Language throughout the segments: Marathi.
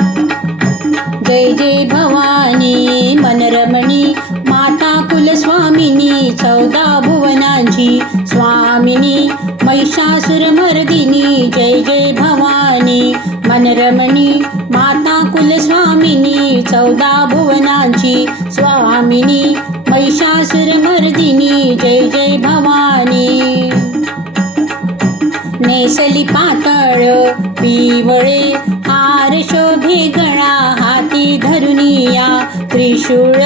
जय जय भवानी मनरमणी माता कुलस्वामिनी 14 भुवनांची स्वामिनी महिषासुरमर्दिनी जय जय भवानी मनरमणी माता कुलस्वामिनी 14 भुवनांची स्वामिनी महिषासुरमर्दिनी जय जय भवानी नेसली पातळ पिवळे हार शोभे गळा हाती धरुनिया त्रिशूळ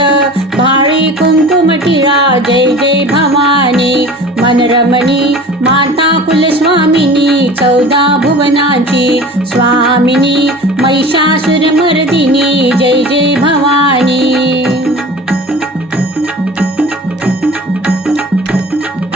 भाळी कुंकुम टिळा जय जय भवानी मनरमणी माता कुलस्वामिनी 14 भुवनांची स्वामिनी महिषासुरमर्दिनी जय जय भवानी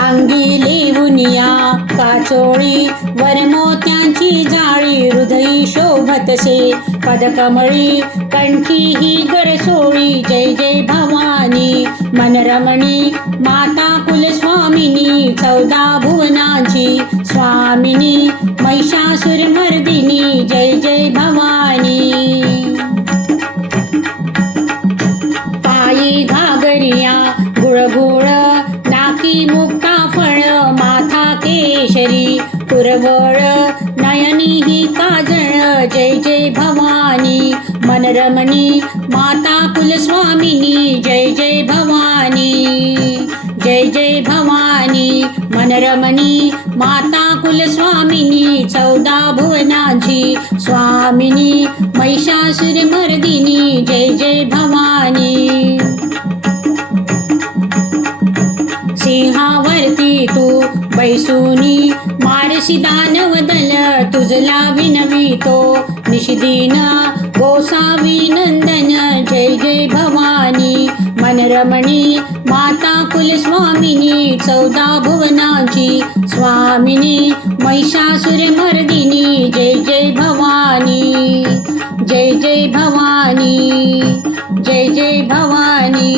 अंगी लेवुनिया काचोळी वरमोत्यांची जाळी हृदयी शोभतसे पदकमळी कंठी ही गरसोळी जय जय भवानी मनरमणी माता कुलस्वामिनी 14 भुवनांची स्वामिनी महिषासुरमर्दिनी जय जय भवानी पायी घागरिया गुळगुळ नाकी मुक्ता फळ माथा केशरी कुरवळ नयनी ही काजळ जय जय भवानी मनरमणी माता कुलस्वामिनी जय जय भवानी जय जय भवानी मनरमणी माता कुलस्वामिनी 14 भुवनांची स्वामिनी महिषासुरमर्दिनी जय जय भवानी सिंहावरती तू बैसुनी मारशी दानवदल तुझला विनवितो निषदीन गोसावी नंदन जय जय भवानी मनरमणी माता कुलस्वामिनी 14 भुवनांची स्वामिनी महिषासुरमर्दिनी जय जय भवानी जय जय भवानी जय जय भवानी